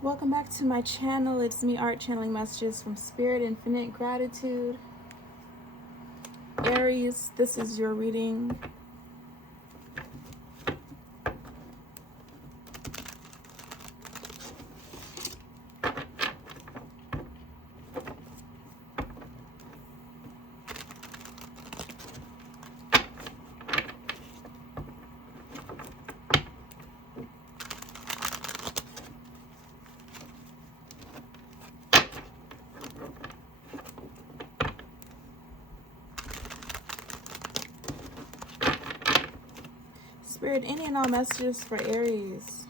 Welcome back to my channel. It's me, Art, channeling messages from Spirit, Infinite Gratitude. Aries, this is your reading. Spirit, any and all messages for Aries.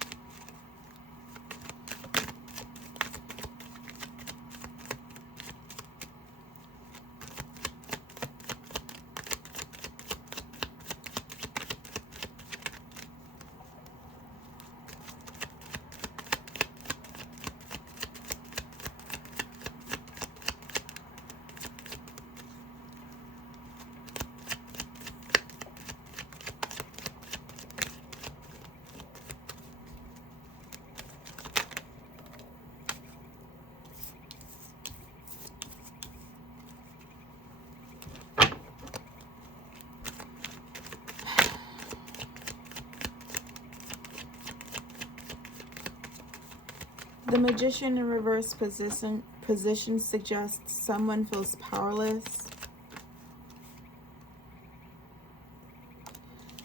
The Magician in reverse position suggests someone feels powerless.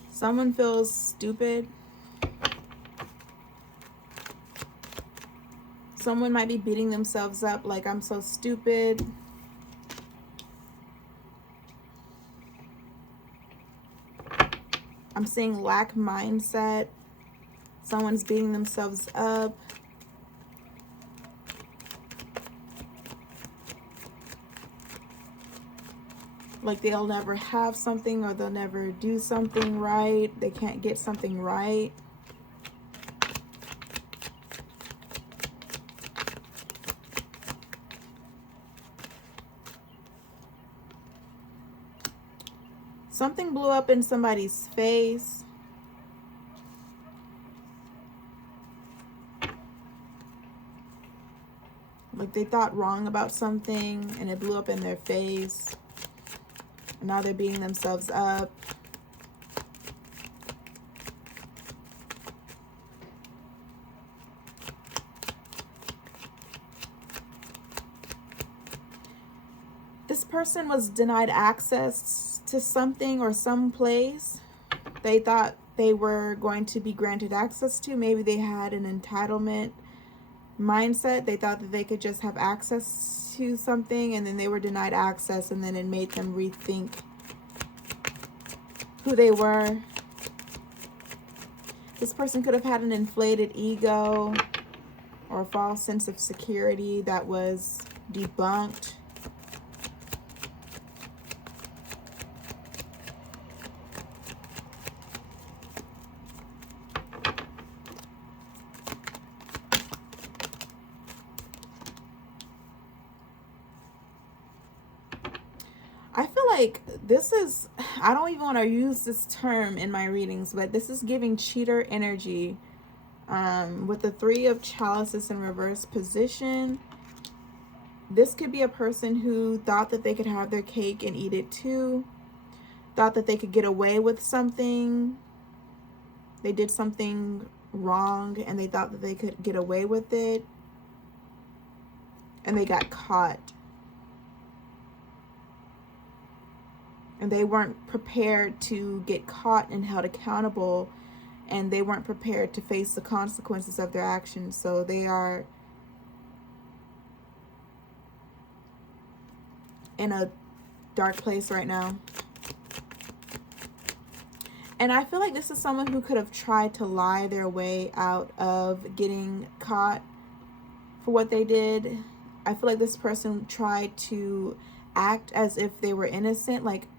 Someone feels stupid. Someone might be beating themselves up like, I'm so stupid. I'm seeing lack mindset. Someone's beating themselves up. Like they'll never have something, or they'll never do something right. They can't get something right. Something blew up in somebody's face. Like they thought wrong about something and it blew up in their face. And now they're beating themselves up. This person was denied access to something or some place they thought they were going to be granted access to. Maybe they had an entitlement mindset. They thought that they could just have access to something, and then they were denied access, and then it made them rethink who they were. This person could have had an inflated ego or a false sense of security that was debunked. I feel like this is, I don't even want to use this term in my readings, but this is giving cheater energy. With the Three of Chalices in reverse position, this could be a person who thought that they could have their cake and eat it too. Thought that they could get away with something. They did something wrong and they thought that they could get away with it. And they got caught. And they weren't prepared to get caught and held accountable, and they weren't prepared to face the consequences of their actions. So they are in a dark place right now. And I feel like this is someone who could have tried to lie their way out of getting caught for what they did. I feel like this person tried to act as if they were innocent, like,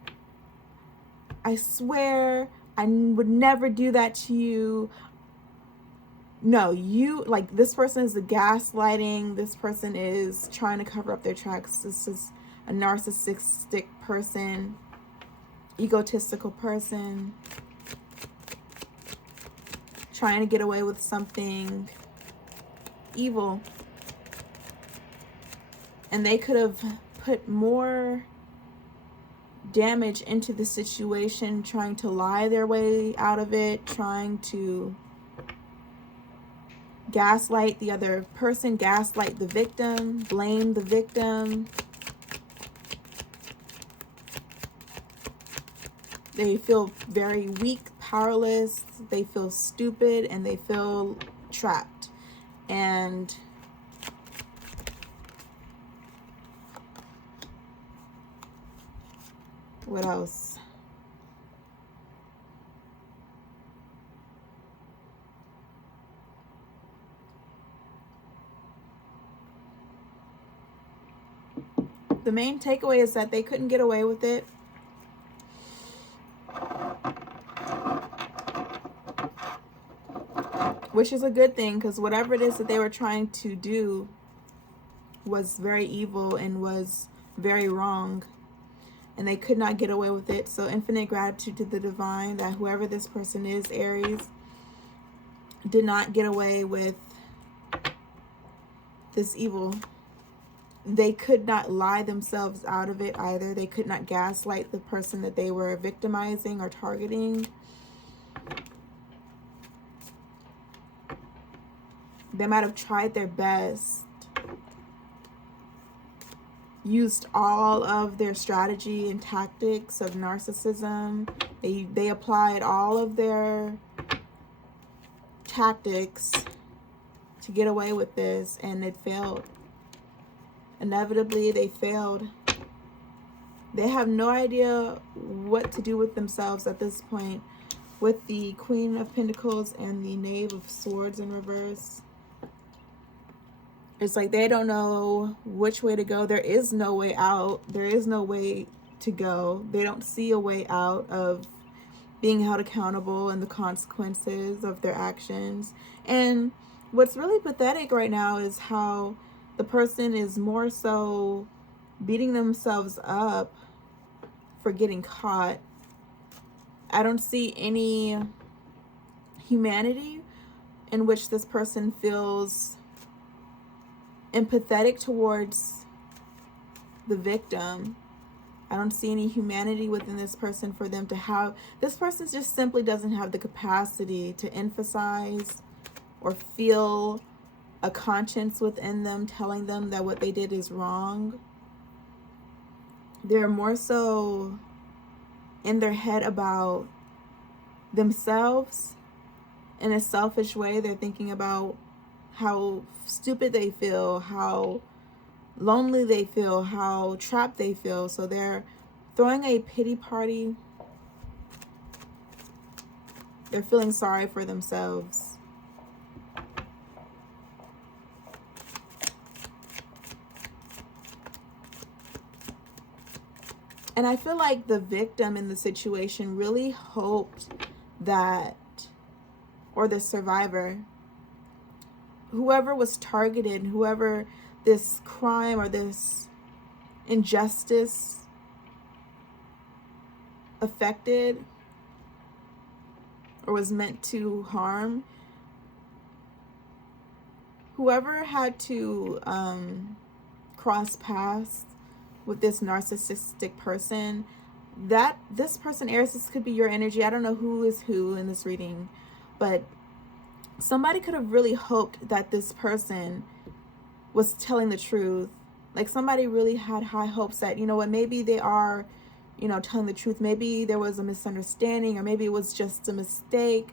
I swear I would never do that to you. No, you, like, this person is the gaslighting. This person is trying to cover up their tracks. This is a narcissistic person, egotistical person, trying to get away with something. evil. And they could have put more damage into the situation, trying to lie their way out of it, trying to gaslight the other person, gaslight the victim, blame the victim. They feel very weak, powerless, they feel stupid, and they feel trapped. And what else? The main takeaway is that they couldn't get away with it. Which is a good thing, because whatever it is that they were trying to do was very evil and was very wrong. And they could not get away with it. So infinite gratitude to the divine that whoever this person is, Aries, did not get away with this evil. They could not lie themselves out of it either. They could not gaslight the person that they were victimizing or targeting. They might have tried their best, used all of their strategy and tactics of narcissism. They applied all of their tactics to get away with this, and it failed. Inevitably, they failed. They have no idea what to do with themselves at this point, with the Queen of Pentacles and the Knave of Swords in reverse. It's like they don't know which way to go. There is no way out. There is no way to go. They don't see a way out of being held accountable and the consequences of their actions. And what's really pathetic right now is how the person is more so beating themselves up for getting caught. I don't see any humanity in which this person feels empathetic towards the victim. I don't see any humanity within this person for them to have. This person just simply doesn't have the capacity to emphasize or feel a conscience within them telling them that what they did is wrong. They're more so in their head about themselves in a selfish way. They're thinking about how stupid they feel, how lonely they feel, how trapped they feel. So they're throwing a pity party. They're feeling sorry for themselves. And I feel like the victim in the situation really hoped that, or the survivor, whoever was targeted, whoever this crime or this injustice affected or was meant to harm, whoever had to cross paths with this narcissistic person, that this person, Aries, this could be your energy. I don't know who is who in this reading, but somebody could have really hoped that this person was telling the truth. Like somebody really had high hopes that, you know what, maybe they are, you know, telling the truth. Maybe there was a misunderstanding, or maybe it was just a mistake.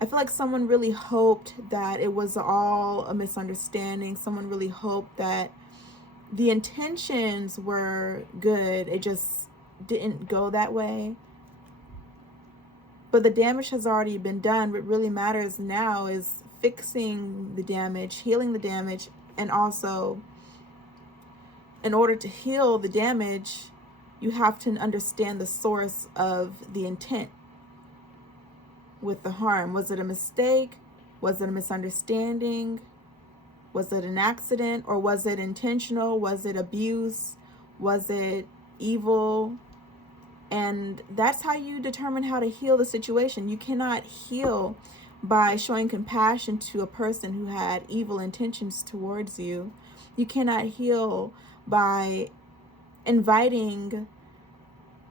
I feel like someone really hoped that it was all a misunderstanding. Someone really hoped that the intentions were good. It just didn't go that way. But the damage has already been done. What really matters now is fixing the damage, healing the damage, and also, in order to heal the damage, you have to understand the source of the intent with the harm. Was it a mistake? Was it a misunderstanding? Was it an accident, or was it intentional? Was it abuse? Was it evil? And that's how you determine how to heal the situation. You cannot heal by showing compassion to a person who had evil intentions towards you. You cannot heal by inviting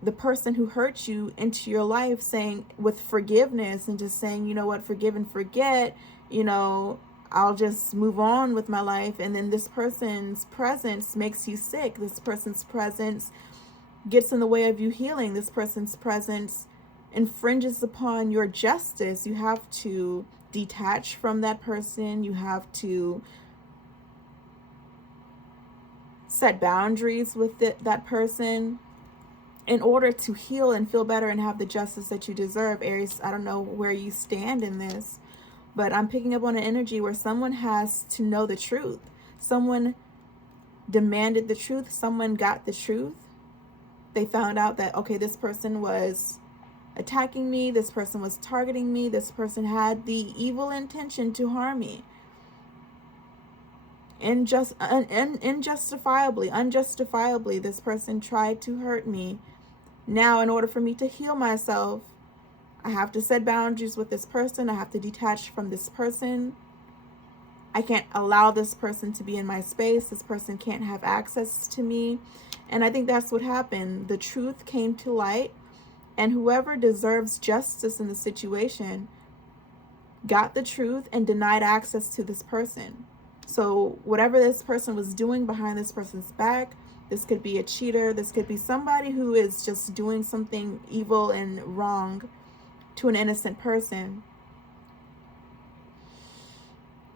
the person who hurt you into your life, saying with forgiveness and just saying, you know what, forgive and forget, I'll just move on with my life. And then this person's presence makes you sick. This person's presence gets in the way of you healing. This person's presence infringes upon your justice. You have to detach from that person. You have to set boundaries with that person in order to heal and feel better and have the justice that you deserve. Aries, I don't know where you stand in this, but I'm picking up on an energy where someone has to know the truth. Someone demanded the truth. Someone got the truth. They found out that, okay, this person was attacking me. This person was targeting me. This person had the evil intention to harm me. Unjustifiably, this person tried to hurt me. Now, in order for me to heal myself, I have to set boundaries with this person. I have to detach from this person. I can't allow this person to be in my space. This person can't have access to me. And I think that's what happened. The truth came to light, and whoever deserves justice in the situation got the truth and denied access to this person. So whatever this person was doing behind this person's back, this could be a cheater, this could be somebody who is just doing something evil and wrong to an innocent person.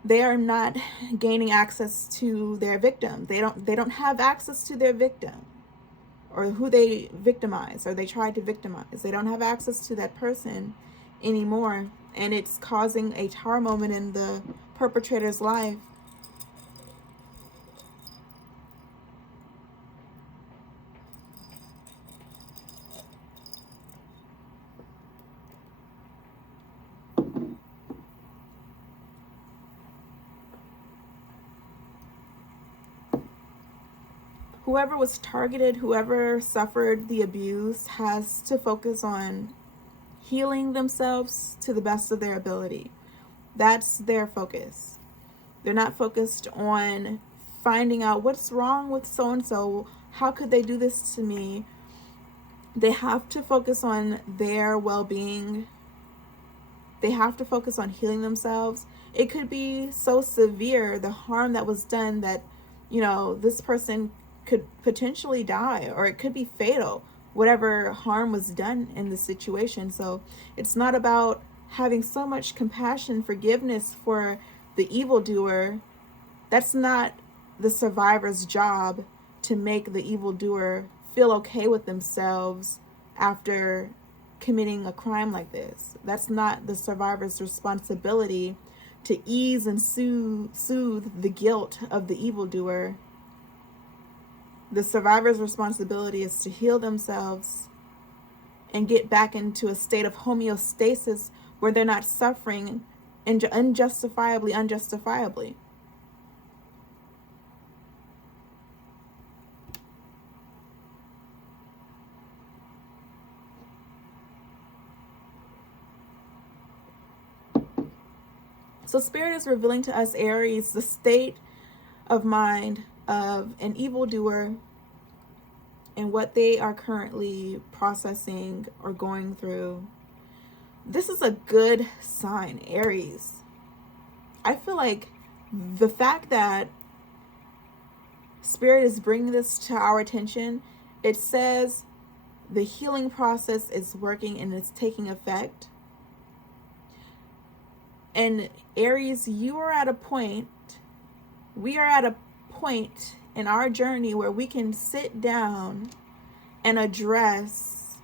They are not gaining access to their victim. They don't have access to their victim or who they victimize or they tried to victimize. They don't have access to that person anymore, and it's causing a tower moment in the perpetrator's life. Whoever was targeted, whoever suffered the abuse, has to focus on healing themselves to the best of their ability. That's their focus. They're not focused on finding out what's wrong with so-and-so. How could they do this to me? They have to focus on their well-being. They have to focus on healing themselves. It could be so severe, the harm that was done, that, this person could potentially die, or it could be fatal, whatever harm was done in the situation. So it's not about having so much compassion, forgiveness for the evildoer. That's not the survivor's job, to make the evildoer feel okay with themselves after committing a crime like this. That's not the survivor's responsibility, to ease and soothe the guilt of the evildoer. The survivor's responsibility is to heal themselves and get back into a state of homeostasis where they're not suffering unjustifiably. So Spirit is revealing to us, Aries, the state of mind of an evildoer and what they are currently processing or going through. This is a good sign, Aries. I feel like the fact that Spirit is bringing this to our attention, it says the healing process is working and it's taking effect. And Aries, you are at a point, we are at a point in our journey where we can sit down and address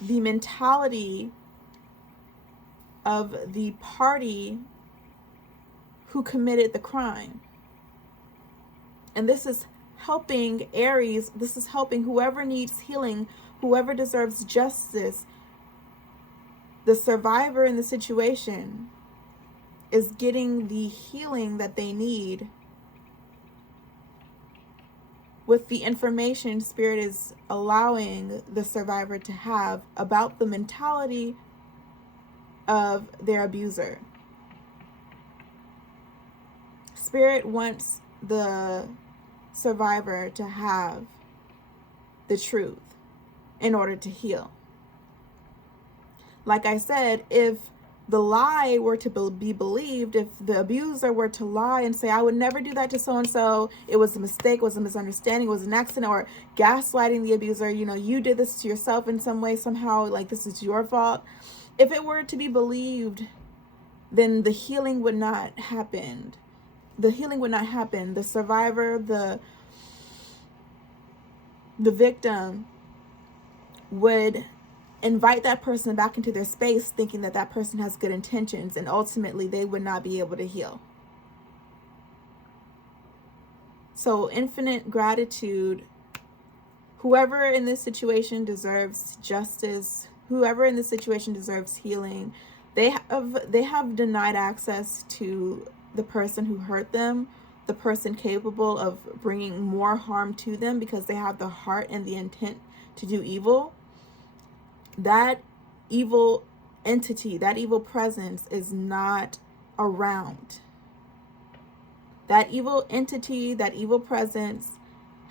the mentality of the party who committed the crime. And this is helping Aries, this is helping whoever needs healing, whoever deserves justice. The survivor in the situation is getting the healing that they need with the information Spirit is allowing the survivor to have about the mentality of their abuser. Spirit wants the survivor to have the truth in order to heal. Like I said, if the lie were to be believed, if the abuser were to lie and say, I would never do that to so-and-so, it was a mistake, it was a misunderstanding, it was an accident, or gaslighting the abuser, you did this to yourself in some way, somehow, like this is your fault. If it were to be believed, then the healing would not happen. The healing would not happen. The survivor, the victim would invite that person back into their space thinking that that person has good intentions, and ultimately they would not be able to heal. So infinite gratitude. Whoever in this situation deserves justice, whoever in this situation deserves healing, they have denied access to the person who hurt them, the person capable of bringing more harm to them because they have the heart and the intent to do evil. That evil entity, that evil presence is not around. That evil entity, that evil presence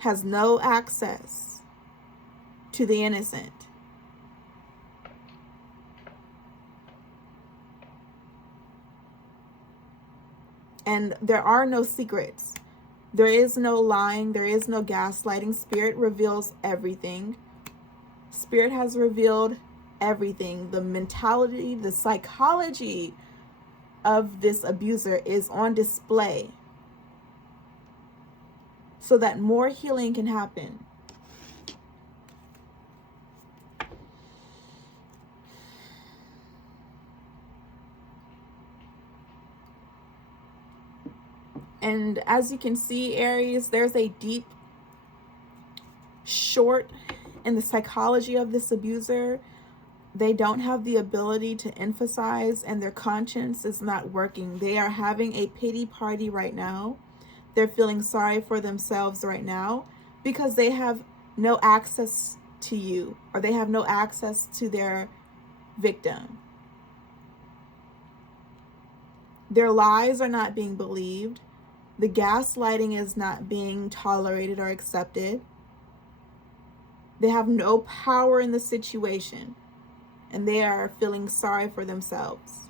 has no access to the innocent. And there are no secrets. There is no lying. There is no gaslighting. Spirit reveals everything. Spirit has revealed everything. The mentality, the psychology of this abuser is on display so that more healing can happen. And as you can see, Aries, there's a deep short in the psychology of this abuser. They don't have the ability to emphasize, and their conscience is not working. They are having a pity party right now. They're feeling sorry for themselves right now because they have no access to you, or they have no access to their victim. Their lies are not being believed. The gaslighting is not being tolerated or accepted. They have no power in the situation, and they are feeling sorry for themselves.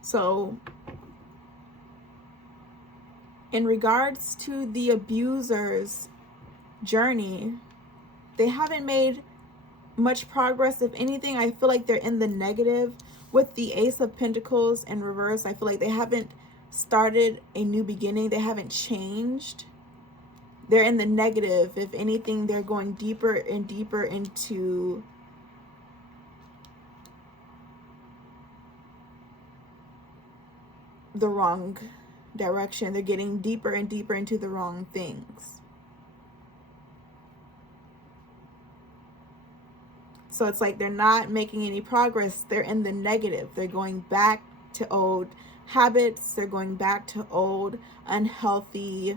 So, in regards to the abuser's journey, they haven't made much progress. If anything, I feel like they're in the negative. With the Ace of Pentacles in reverse, I feel like they haven't started a new beginning. They haven't changed. They're in the negative. If anything, they're going deeper and deeper into the wrong direction. They're getting deeper and deeper into the wrong things. So it's like they're not making any progress. They're in the negative. They're going back to old habits. They're going back to old unhealthy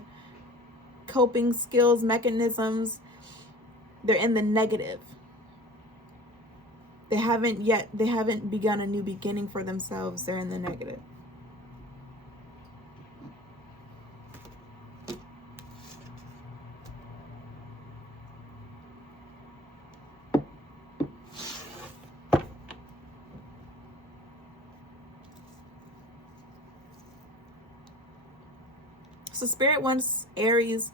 coping skills, mechanisms. They're in the negative. They haven't begun a new beginning for themselves. They're in the negative. So Spirit wants Aries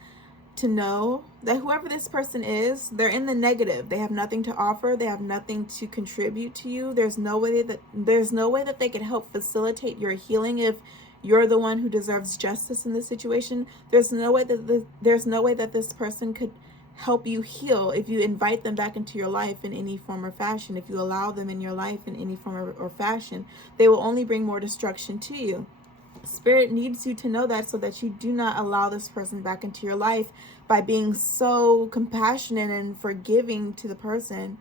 to know that whoever this person is, they're in the negative. They have nothing to offer. They have nothing to contribute to you. There's no way that they can help facilitate your healing if you're the one who deserves justice in this situation. There's no way that this person could help you heal if you invite them back into your life in any form or fashion. If you allow them in your life in any form or fashion, they will only bring more destruction to you. Spirit needs you to know that, so that you do not allow this person back into your life by being so compassionate and forgiving to the person.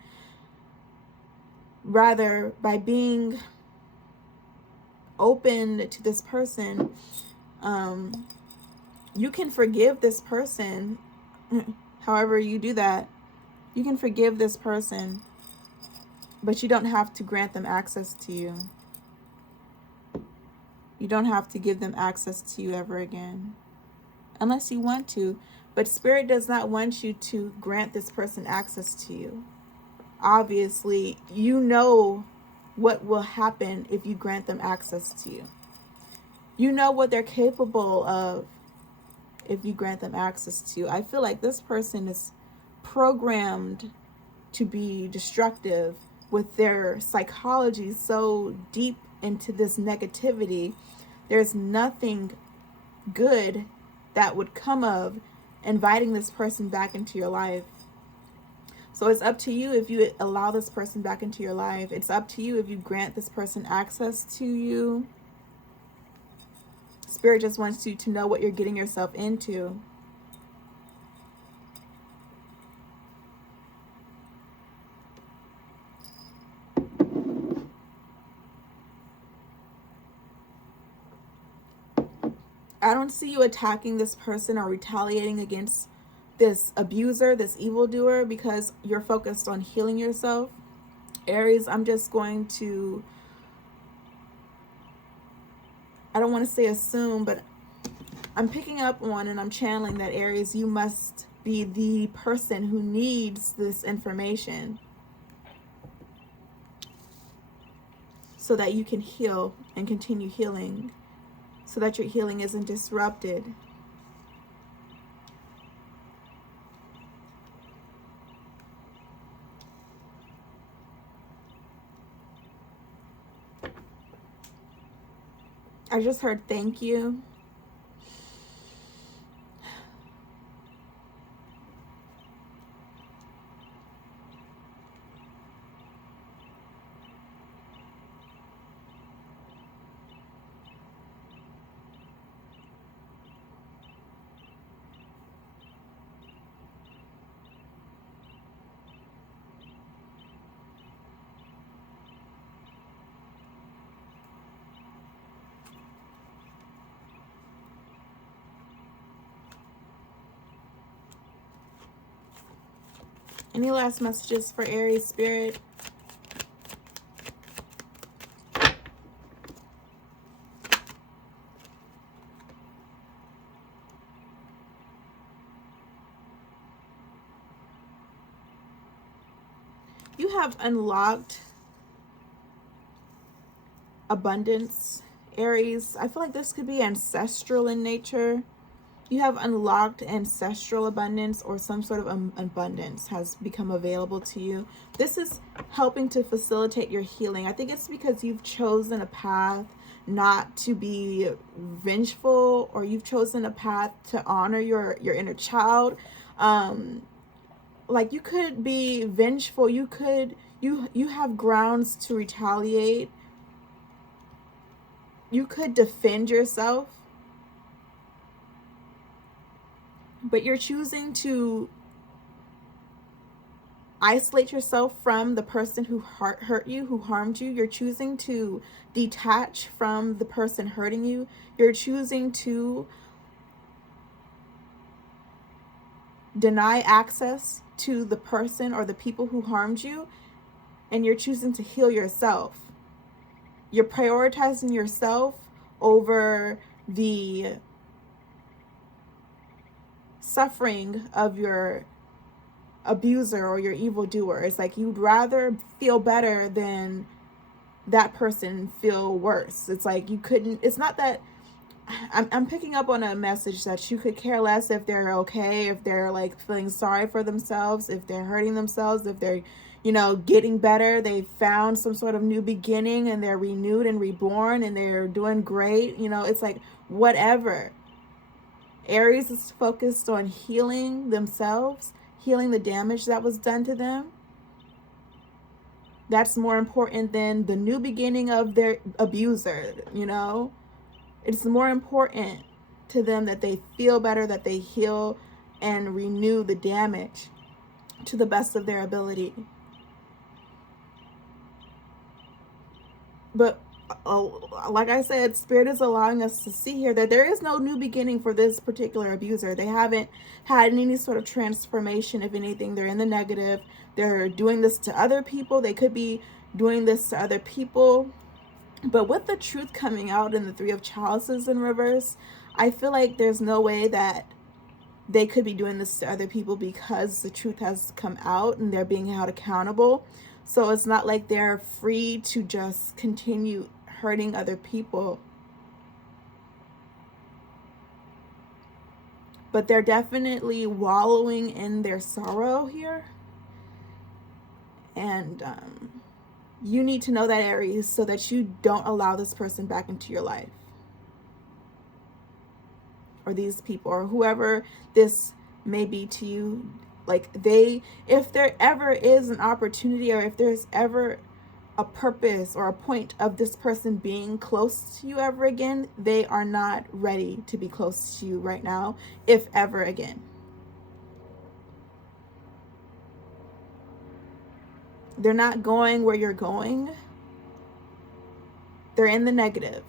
Rather, by being open to this person, you can forgive this person. However you do that, you can forgive this person, but you don't have to grant them access to you. You don't have to give them access to you ever again, unless you want to. But Spirit does not want you to grant this person access to you. Obviously, you know what will happen if you grant them access to you. You know what they're capable of if you grant them access to you. I feel like this person is programmed to be destructive, with their psychology so deep into this negativity. There's nothing good that would come of inviting this person back into your life. So it's up to you if you allow this person back into your life. It's up to you if you grant this person access to you. Spirit just wants you to know what you're getting yourself into. I don't see you attacking this person or retaliating against this abuser, this evildoer, because you're focused on healing yourself. Aries, I'm just going to, I don't want to say assume, but I'm picking up on and I'm channeling that, Aries, you must be the person who needs this information so that you can heal and continue healing, so that your healing isn't disrupted. I just heard thank you. Any last messages for Aries Spirit? You have unlocked abundance, Aries. I feel like this could be ancestral in nature. You have unlocked ancestral abundance, or some sort of abundance has become available to you. This is helping to facilitate your healing. I think it's because you've chosen a path not to be vengeful, or you've chosen a path to honor your inner child. Like, you could be vengeful. You have grounds to retaliate. You could defend yourself. But you're choosing to isolate yourself from the person who hurt you, who harmed you. You're choosing to detach from the person hurting you. You're choosing to deny access to the person or the people who harmed you. And you're choosing to heal yourself. You're prioritizing yourself over the suffering of your abuser or your evildoer. It's like you'd rather feel better than that person feel worse. It's like you couldn't, it's not that, I'm picking up on a message that you could care less if they're okay, if they're like feeling sorry for themselves, if they're hurting themselves, if they're, you know, getting better, they found some sort of new beginning and they're renewed and reborn and they're doing great. You know, it's like whatever. Aries is focused on healing themselves, healing the damage that was done to them. That's more important than the new beginning of their abuser, you know? It's more important to them that they feel better, that they heal and renew the damage to the best of their ability. But like I said, Spirit is allowing us to see here that there is no new beginning for this particular abuser. They haven't had any sort of transformation. If anything, they're in the negative. They're doing this to other people. They could be doing this to other people. But with the truth coming out in the Three of Chalices in reverse, I feel like there's no way that they could be doing this to other people, because the truth has come out and they're being held accountable. So it's not like they're free to just continue hurting other people. But they're definitely wallowing in their sorrow here. And you need to know that, Aries, so that you don't allow this person back into your life, or these people, or whoever this may be to you. Like, if there ever is an opportunity, or if there's ever a purpose or a point of this person being close to you ever again, they are not ready to be close to you right now, if ever again. They're not going where you're going. They're in the negative.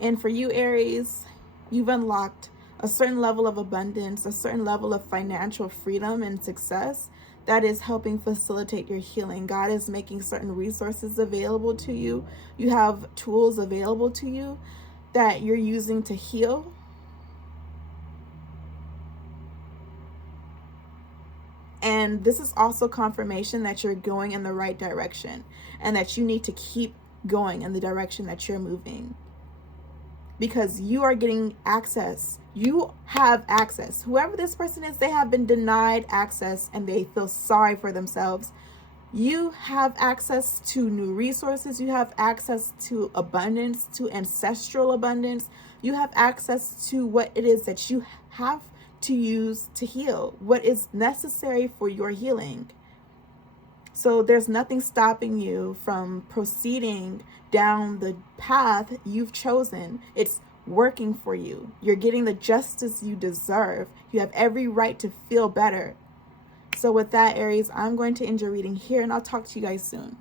And for you, Aries, you've unlocked a certain level of abundance, a certain level of financial freedom and success that is helping facilitate your healing. God is making certain resources available to you. You have tools available to you that you're using to heal. And this is also confirmation that you're going in the right direction, and that you need to keep going in the direction that you're moving, because you are getting access. You have access. Whoever this person is, they have been denied access and they feel sorry for themselves. You have access to new resources. You have access to abundance, to ancestral abundance. You have access to what it is that you have to use to heal, what is necessary for your healing. So there's nothing stopping you from proceeding down the path you've chosen. It's working for you. You're getting the justice you deserve. You have every right to feel better. So with that, Aries, I'm going to end your reading here, and I'll talk to you guys soon.